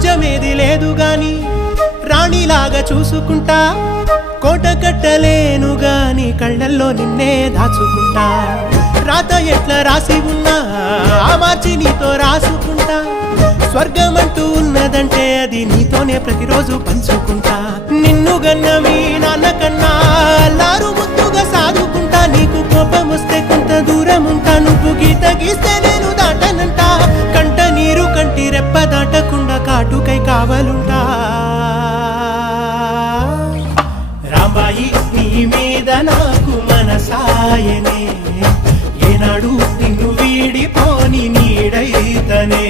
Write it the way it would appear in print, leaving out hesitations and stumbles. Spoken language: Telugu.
రాజ్యమేది లేదు గాని రాణిలాగా చూసుకుంటా కోట కట్టలేను గాని కళ్ళల్లో నిన్నే దాచుకుంటా రాత ఎట్లా రాసి ఉన్నా ఆ మార్చి నీతో రాసుకుంటా స్వర్గమంటూ ఉన్నదంటే అది నీతోనే ప్రతిరోజు పంచుకుంటా నిన్ను గన్న మీ నాన్న కన్నా లారు ముద్దుగా సాదుకుంటా నీకు కోపం వస్తే కొంత దూరం ఉంటా నువ్వు గీత గీస్తే నేను దాటనంట కంట నీరు కంటి రెప్ప దాటకుండా కాటుకై కావలుంటా రాంబాయి నీ మీద నాకు మనసాయనే ఏనాడు నిన్ను వీడిపోని నీడైతనే